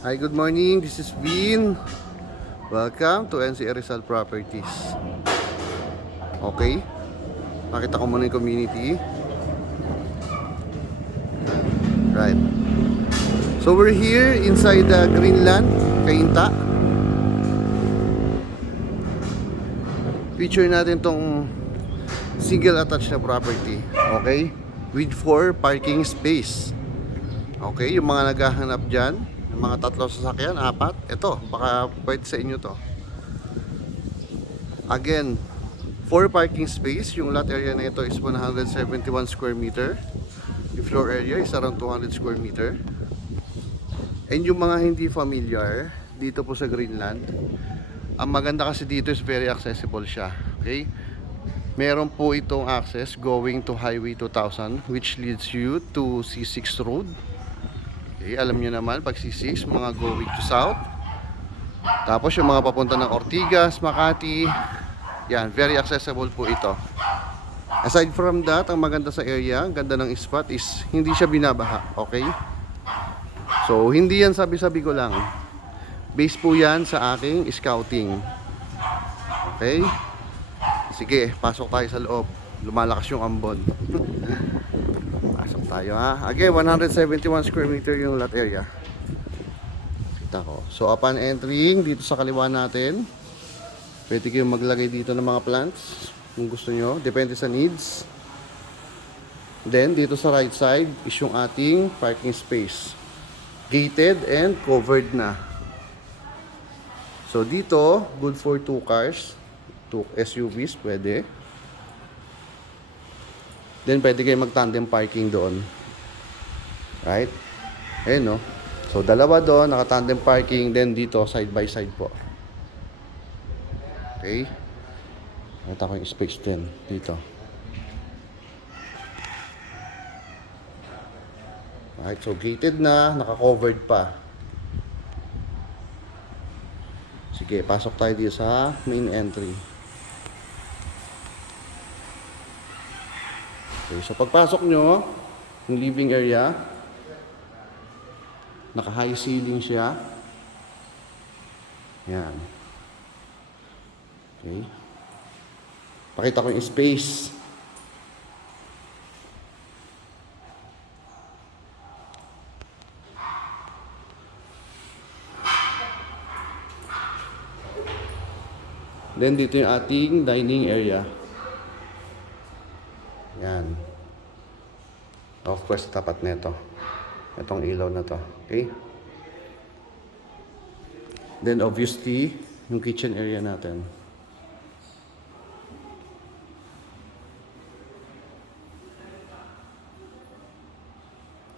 Hi, good morning. This is Vin. Welcome to NCR Rizal Properties. Okay, makita ko muna yung community. Right. So we're here inside the Greenland, Cainta. Feature natin tong single attached na property. Okay, with 4 parking space. Okay, yung mga naghahanap dyan, yung mga 3 sasakyan, 4, ito, baka pwede sa inyo to. Again, 4 parking space. Yung lot area na ito is 171 square meter. Yung floor area is around 200 square meter. And yung mga hindi familiar dito po sa Greenland, ang maganda kasi dito is very accessible siya. Okay? Meron po itong access going to Highway 2000 which leads you to C6 Road. Okay, alam niyo naman pag C6, mga going to south. Tapos yung mga papunta ng Ortigas, Makati, yan, very accessible po ito. Aside from that, ang maganda sa area, ang ganda ng spot is hindi siya binabaha, okay? So, hindi yan sabi-sabi ko lang. Base po yan sa aking scouting. Okay? Sige, pasok tayo sa loob. Lumalakas yung ambon. Pasok tayo ha. Again, 171 square meter yung lot area. Kita ko. So, upon entering, dito sa kaliwa natin, pwede kayong maglagay dito ng mga plants kung gusto nyo. Depende sa needs. Then, dito sa right side is yung ating parking space. Gated and covered na. So, dito, good for 2 cars. 2 SUVs, pwede. Then, pwede kayo mag-tandem parking doon. Right? Ayun, no? So, dalawa doon, naka-tandem parking. Then, dito, side by side po. Okay? Nakita ko yung space din dito. Alright, so gated na, naka-covered pa. Sige, pasok tayo dito sa main entry. Okay, so pagpasok nyo, yung living area, naka-high ceiling siya. Yan. Okay. Pakita ko yung space. Then dito yung ating dining area. Yan. Of course, tapat nito. Itong ilaw na to. Okay? Then obviously, yung kitchen area natin.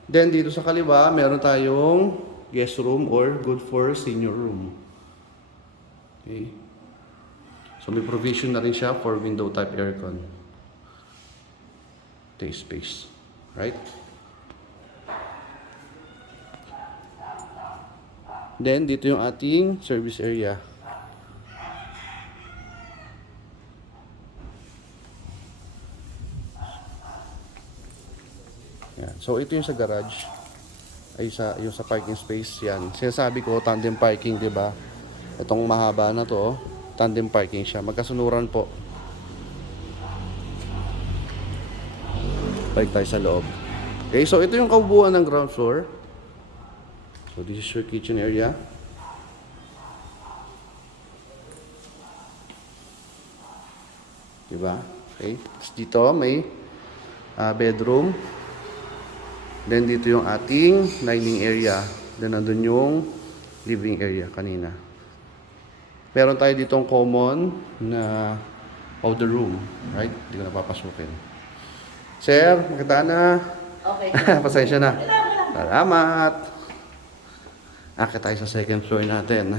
Then dito sa kaliwa, meron tayong guest room or good for senior room. Okay? So may provision na rin siya for window type aircon. Take space. Right? Then dito yung ating service area. Yan. So ito yung sa garage. Ay yung sa parking space yan. Sinasabi ko tandem parking, 'di ba? Itong mahaba na to, tandem parking siya. Magkasunuran po. Balik tayo sa loob. Okay, so ito yung kabuuan ng ground floor. So this is your kitchen area. Diba? Okay. Tapos dito may bedroom. Then dito yung ating dining area. Then nandun yung living area kanina. Meron tayo ditong common na powder room. Right? Hindi ko napapasukin. Sir, makita na. Okay. Pasensya na. Salamat. Akit tayo sa second floor natin.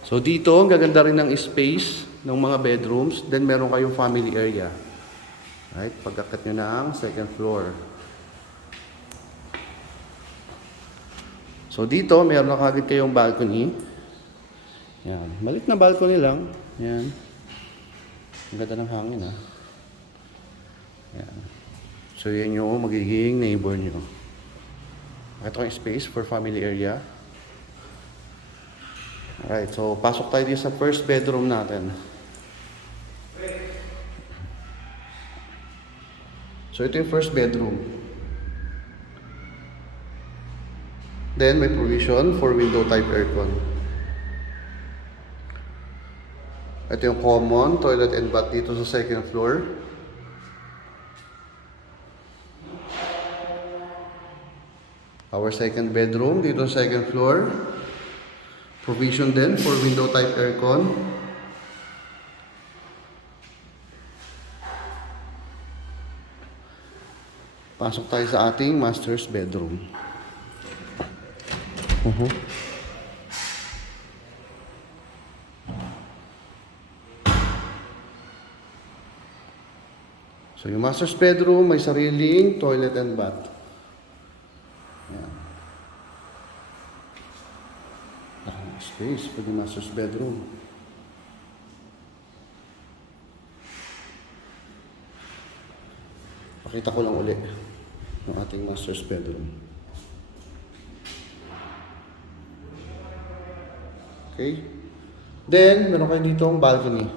So dito, ang gaganda rin ng space ng mga bedrooms. Then meron kayong family area. Right? Pag-akit nyo ng second floor. So dito, meron na kagad kayong balcony. Yan. Malit na balcony lang. Yan. Ang ganda ng hangin ha. Yan. So yan yung magiging neighbor nyo. Ito yung space for family area. Alright, so pasok tayo dito sa first bedroom natin. So ito yung first bedroom. Then may provision for window type aircon. Ito yung common toilet and bath dito sa second floor. Our second bedroom dito sa second floor. Provision din for window type aircon. Pasok tayo sa ating master's bedroom. So yung master's bedroom may sariling toilet and bath. Ayan. Space for the master's bedroom. Pakita ko lang uli yung ating master's bedroom. Okay? Then, meron kayo dito ang balcony.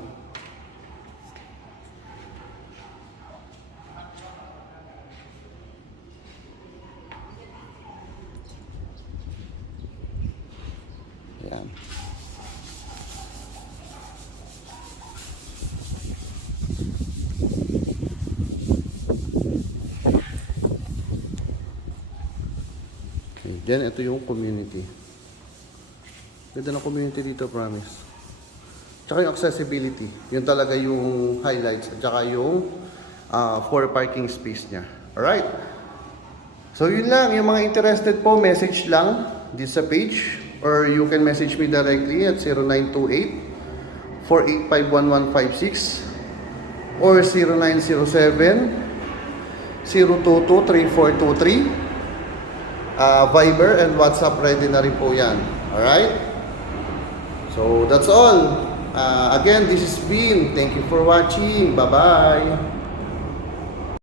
Ayan. Okay, then ito yung community. Ganda ng community dito, promise. Tsaka yung accessibility. Yun talaga yung highlights. At tsaka yung for parking space niya. Alright? So yun lang. Yung mga interested po, message lang dito sa page. Or you can message me directly at 0928-485-1156 or 0907-022-3423. Viber and WhatsApp ready na rin po yan. Alright? So that's all. Again, this is Bean. Thank you for watching. Bye-bye.